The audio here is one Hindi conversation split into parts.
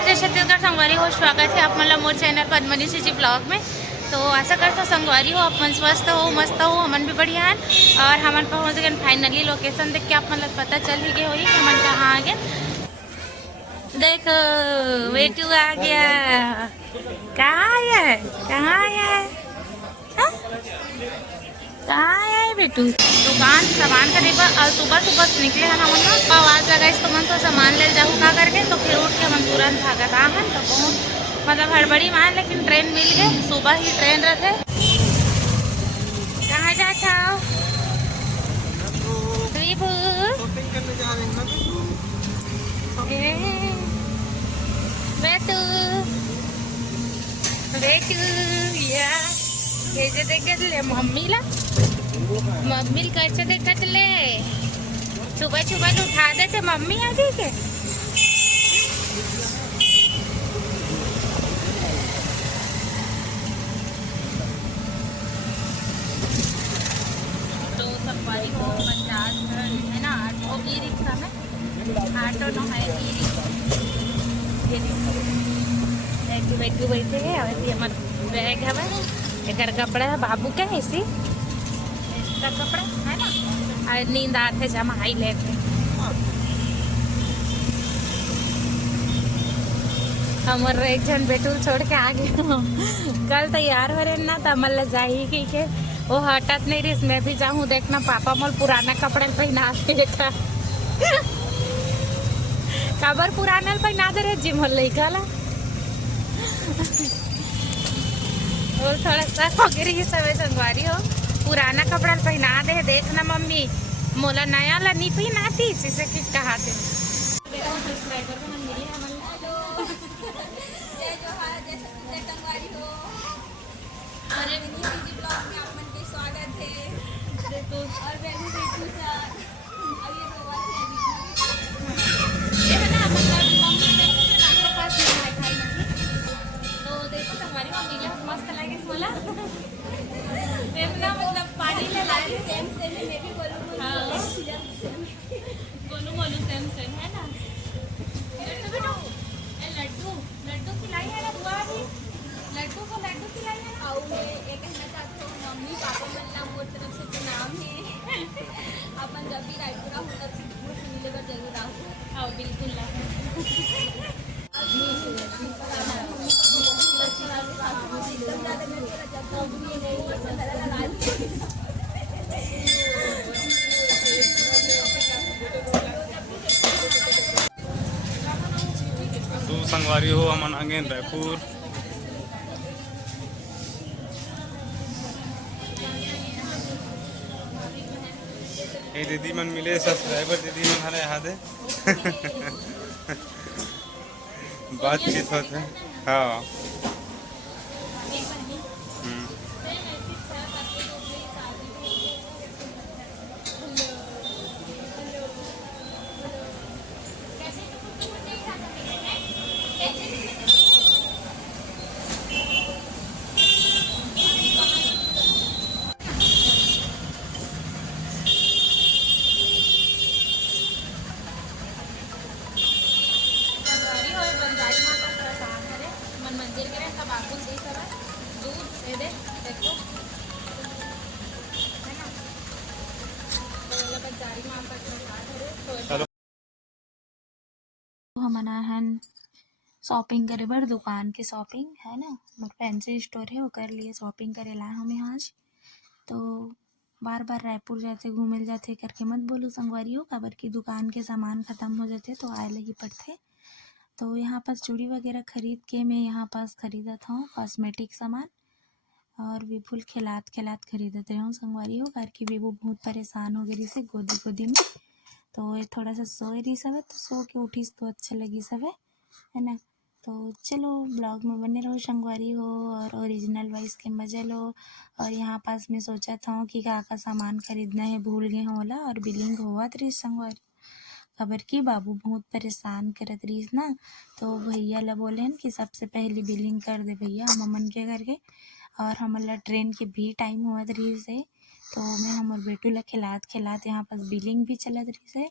नमस्कार, जय छत्तीसगढ़ संगवारी हो। स्वागत है आप मतलब मोर चैनल पद्मनीषी जी ब्लॉग में। तो आशा करता संगवारी हो आप मन स्वस्थ हो, मस्त हो, हमन भी बढ़िया हैं। और हमन पहुँच गए फाइनली लोकेशन देख के आप मतलब पता चल ही गए हो कि हमन कहाँ आ गए। देखो बेटू आ गया। कहाँ आया है, कहाँ आया है, कहाँ आया है बेटू? दुकान सामान का देखो। सुबह सुबह से निकले हैं हम लोग। आवाज़ लगा इस तो मन तो सामान ले जाऊँ का करके, तो फिर उठ के हम तुरंत भागत आ हैं। तो बहुत मतलब हड़बड़ी में, लेकिन ट्रेन मिल गए। सुबह ही ट्रेन रहते। कहाँ जाता हो विभू? बेटू बेटू या कैसे देखत ले मम्मी ला, मम्मी कैसे देखत ले। सुबह सुबह उठा देते मम्मी आ गई के। तो संगवारी को बजाज है ना, ऑटो ई रिक्शा में, ऑटो नो है ई रिक्शा। बैठू बैठू बैठे है। और ये हमारा बैग है, एक कपड़ा है बाबू का, ऐसी इसका कपड़ा है ना। और नींद आते जमा हाई लेते हमारे एक जन बेटू छोड़ के आ गए। कल तैयार हो रहे ना, तो मल्ल जा ही की के वो हटत नहीं रही। मैं भी जाऊँ देखना, पापा मोल पुराना कपड़े पहना देता। कबर पुराना पहना दे रहे जिम लैका ला। और थोड़ा सा वगैरह ही सब संगवारी हो, पुराना कपड़ा पहना दे। देखना मम्मी मोला नया ला नहीं पहनाती, जिसे कि कहा थे। मस्त लगे सोला मतलब पानी ले लाए सेम सेम है। मैं भी बोलूँ हाँ बोलूँ बोलूँ सेम सेम है ना। लड्डू लड्डू खिलाई है ना बुआ भी, लड्डू को लड्डू खिलाई है ना। और मैं ये कहना चाहती हूँ मम्मी पापा मल्ला मोर तरफ से प्रणाम है। अपन जब भी रायपुरा हो तब से मिले पर जरूर आओ। हाँ बिल्कुल संगवारी हो हम आगे रायपुर। ये दीदी मन मिले, सब्सक्राइबर दीदी मन हरे यहाँ दे। बातचीत होते हैं हाँ। हम हैं शॉपिंग करे बर, दुकान के शॉपिंग है ना। मोर फैंसी स्टोर है, वो कर लिए शॉपिंग करे ला हम यहाँ आज। तो बार बार रायपुर जाते घूमे जाते करके मत बोलो संगवारी हो, काबर की दुकान के सामान ख़त्म हो जाते तो आए लगी पड़ते। तो यहाँ पास चूड़ी वगैरह खरीद के मैं यहाँ पास खरीदा था कॉस्मेटिक सामान। और विपुल खिलात खिलात खरीदते हूँ संगवारी हो, कार की विभू बहुत परेशान हो गई से गोदी गोदी में। तो ये थोड़ा सा सो रही सब है, तो सो के उठी तो अच्छा लगी सब है ना। तो चलो ब्लॉग में बने रहो संगवारी हो, और ओरिजिनल वाइज के मज़े लो। और यहाँ पास मैं सोचा था कि का सामान खरीदना है, भूल गए होला। और बिलिंग हुआ रही संगवारी, खबर की बाबू बहुत परेशान करत रही ना। तो भैया ला बोले कि सबसे पहले बिलिंग कर दे भैया ममन के करके। और हमारा ट्रेन के भी टाइम हुआ रही से, तो मैं हमारे बेटू ला खिलात खिलात यहाँ पास बिलिंग भी चलत रही से।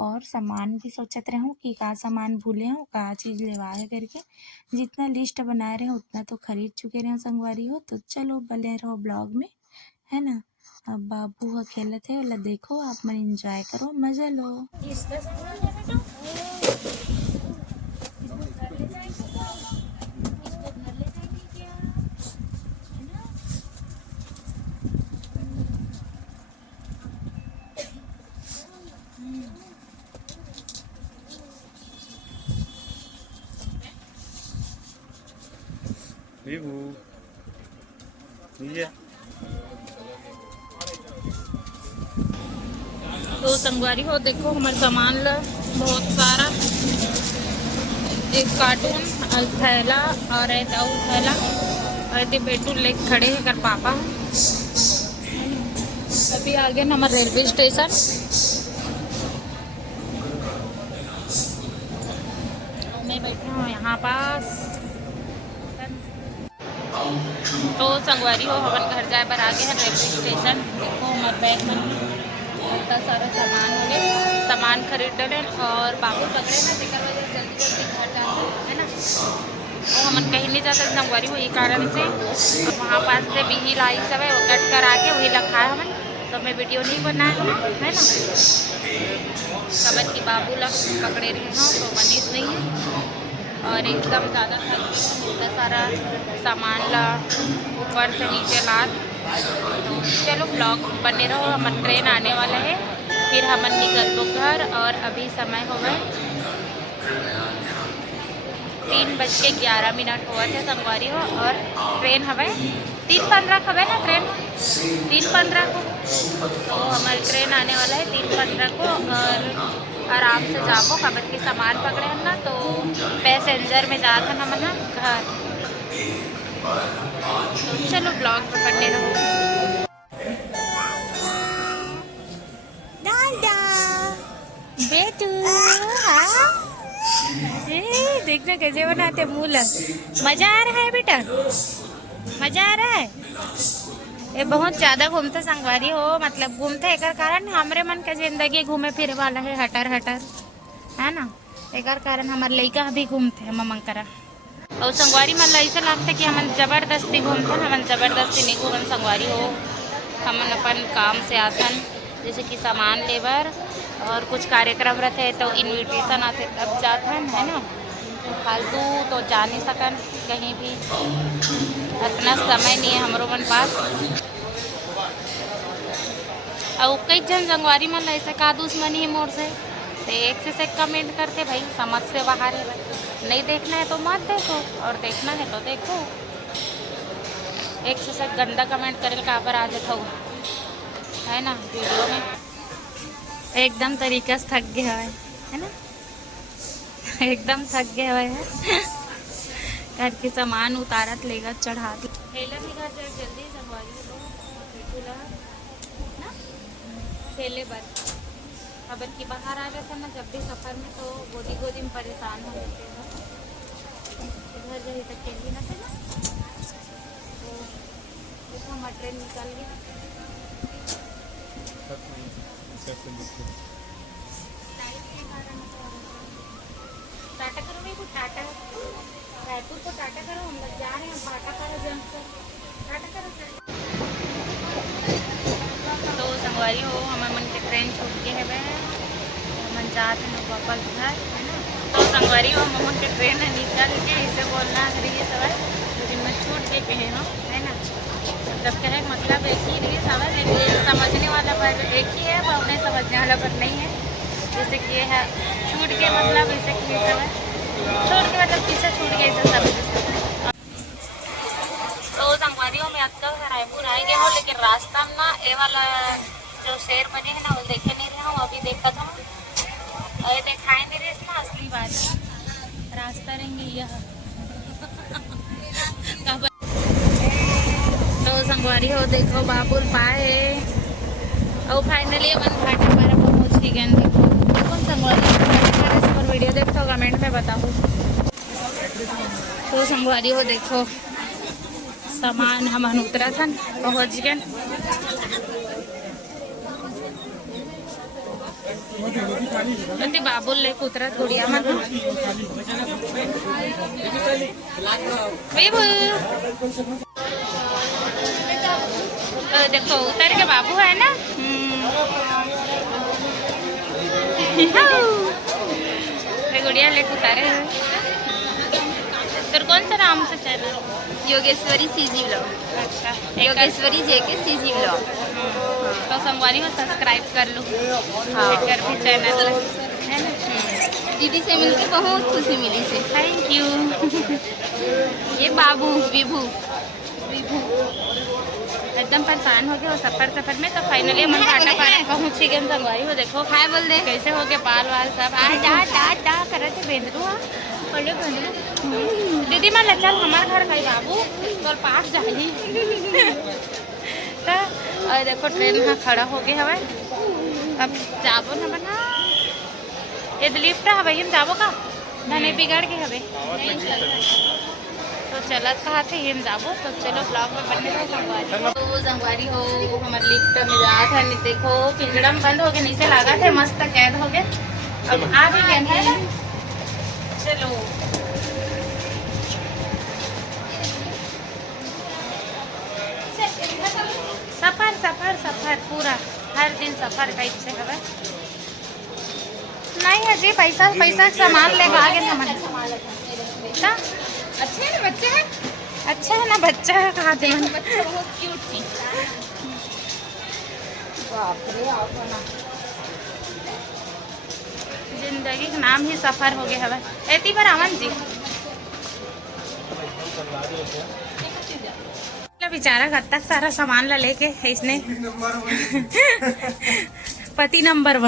और सामान भी सोचत रहूँ कि का सामान भूले हूँ, का चीज़ लेवाए करके। जितना लिस्ट बनाए रहे उतना तो खरीद चुके रहे संगवारी हो। तो चलो बने रहो ब्लॉग में, है ना। अब बाबू ह खेलत है वाला देखो, आप मन एंजॉय करो, मजा लो। विभू ये तो संगवारी हो देखो हमारे सामान ला बहुत सारा, एक कार्टून और थैला और एक और थैला और बेटू लेके खड़े हैं कर पापा। अभी आगे न हमारे रेलवे स्टेशन, मैं बैठी हूँ यहाँ पास। तो संगवारी हो हमारे घर जाए पर आगे है रेलवे स्टेशन। देखो हमारे बैग में इतना सारा सामान हो गया, सामान खरीद डले और बाबू पकड़े ना जिकर वजह से जल्दी जल्दी घर जाते है ना। वो हमन कहीं नहीं जाते संगवारी हो, ये कारण से वहाँ पास से बिही लाई सब है वो कट कर आके वही लखा है हमन। तो मैं वीडियो नहीं बनाए है ना, खबर की बाबू ला पकड़े रहे हो तो मनीष नहीं है और एकदम ज़्यादा इतना सारा सामान ला ऊपर से नीचे ला। तो चलो ब्लॉग बने रहो, हमारा ट्रेन आने वाला है, फिर हमन निकल दो घर। और अभी समय हो गए 3:11 हुआ थे संगवारी हो, और ट्रेन हमें 3:15 हवे ना, ट्रेन 3:15 को। तो हमारी ट्रेन आने वाला है 3:15 को और आराम से जाबो खबर की सामान पकड़े हम ना। तो पैसेंजर में जाकर हम ना घर। तो चलो ब्लॉग में पढ़ने रहो। दादा बेटू देखना कैसे बनाते मूला। मजा आ रहा है बेटा, मजा आ रहा है। ये बहुत ज्यादा घूमते संगवारी हो, मतलब घूमते एक कारण हमारे मन के जिंदगी घूमे फिरे वाला है, हटर हटर है ना। एक कारण हमारे लड़का भी घूमते हैं ममन करा। और संगवारी मन ऐसा लगता कि हमन जबरदस्ती घूमते, हमन जबरदस्ती नहीं घूमन संगवारी हो। हमन अपन काम से आथन, जैसे कि सामान लेबर और कुछ कार्यक्रम रहते हैं तो इन्विटेशन आते तब जाथन है ना। फालतू तो जा नहीं सकन कहीं भी, अपना समय नहीं है हमारो मन पास। और कई जन संगवारी मन ऐसे का दुश्मनी है मोर से, तो एक से कमेंट करते भाई समझ से बाहर है, नहीं देखना है तो मत देखो और देखना है तो देखो। एक से गंदा कमेंट करे कहाँ पर आ जाता हो है ना वीडियो में। एकदम तरीका से थक गया है ना, एकदम थक गया है। घर के सामान उतारत लेगा चढ़ा दी ठेला भी घर जाए जल्दी संगवारी लो ना ठेले पर। खबर की बाहर आ जाते ना जब भी सफ़र में तो गोदी गोदी में परेशान हो जाते हैं। घर जाए तक ठेली ना थे ना, तो देखो हमारा ट्रेन निकल गया। टाटा करो भाई, टाटा रायपुर को टाटा करो, हम लोग जा रहे हैं टाटा करो जंक्शन, टाटा करो। तो संगवारी हो हमारे मन के ट्रेन छूट के है वह मन जाते हैं वापस घर है ना। तो संगवारी हो मम्मा के ट्रेन निकल के इसे बोलना रही है सवाल लेकिन मैं छूट के कहे हो है ना। जब कहे मतलब एक ही रही सवाल, लेकिन समझने वाला पर एक ही है वह उन्हें समझने वाला पर नहीं है। जैसे कि ये है छूट के मतलब ऐसे कि सवाल छोड़ के मतलब पीछे छूट गया ऐसा सब। तो संगवारी में अब तक रायपुर आ गया हो, लेकिन रास्ता में ना ये वाला जो शेर बने है ना वो देखे नहीं रहा हूँ, अभी देखा था और दिखाई नहीं रहे ना असली बात रास्ता रहेंगे यह। तो संगवारी हो देखो बाबुल पाए और फाइनली अपन घाटा पर पहुँच ही गए। कौन संगवारी पर वीडियो देखो कमेंट में बताओ। तो संगवारी हो देखो सामान हमन उतरा था पहुँच गए। ते बाबुल ले कुतरा गुड़िया मन देखो उतर के बाबू है ना। गुड़िया ले उतारे हुए। तेरे कौन सा नाम से चैनल? Yogeshwari CG blog. अच्छा योगेश्वरी जेके सीजी ब्लॉग। तो संगवारी में सब्सक्राइब कर लो। हाँ कर भी चैनल है ना। दीदी से मिलके बहुत खुशी मिली से। Thank you. ये बाबू विभू एकदम परेशान हो गए वो सफर में। तो फाइनली हम फाटा पारा पहुँच ही गए संगवारी हो। देखो हाय बोल दे। कैसे हो गए बाल वाल सब आ जा कर रहे थे बेंदरू। दीदी मान चल हमारे घर गई बाबू तो पास जाइए। तो और देखो ट्रेन यहाँ खड़ा हो गया हवा। अब जाबो न बना ये लिफ्ट हवा हम जाबो का धने बिगड़ के हवे तो चलत कहा थे हम जाबो। तो चलो ब्लॉग में बनने दो संगवारी। तो संगवारी हो हमारे लिफ्ट में जात है। नहीं देखो पिंजड़ा में बंद हो गए नीचे लगा थे मस्त कैद हो गए। अब आ भी गए है ना। चलो सफर सफर सफर पूरा हर दिन सफर का इच्छा है। नहीं है जी पैसा सामान लेगा आगे सामान। अच्छे है ना बच्चे हैं। अच्छा है ना बच्चा है कहा दे बच्चा बहुत क्यूट थी। बाप रे जिंदगी का नाम ही सफर हो गया है। एती पर अमन जी बेचारा घर तक सारा सामान ला लेके इसने पति नंबर 1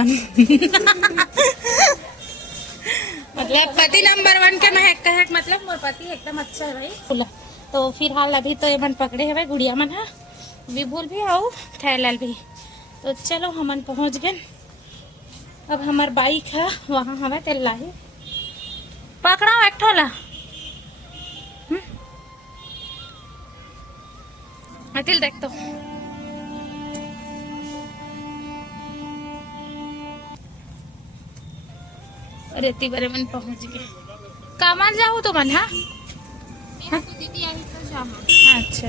मतलब पति नंबर 1 के महक कहक मतलब मोर पति एकदम अच्छा है भाई। तो फिलहाल अभी तो मन पकड़े है भाई गुड़िया मन है विभुल भी आओ थैलाल भी। तो चलो हमन पहुंच गए। अब हमार बाइक है वहाँ हमें तेल लाही पकड़ा एक ठोला अतिल देख तो रेती बरे मन पहुंच गए। कामान जाओ तो मन हाँ दीदी आई तो जाम। अच्छा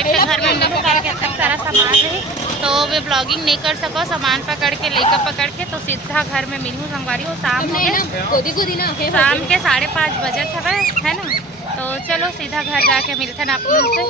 घर में मेरे करके तक सारा सामान है तो वे ब्लॉगिंग नहीं कर सको। सामान पकड़ के लेकर पकड़ के तो सीधा घर में मिलूँ संगवारी हो। शाम हो गए शाम के 5:30 बजे है ना। तो चलो सीधा घर जाके मिलते हैं आप से।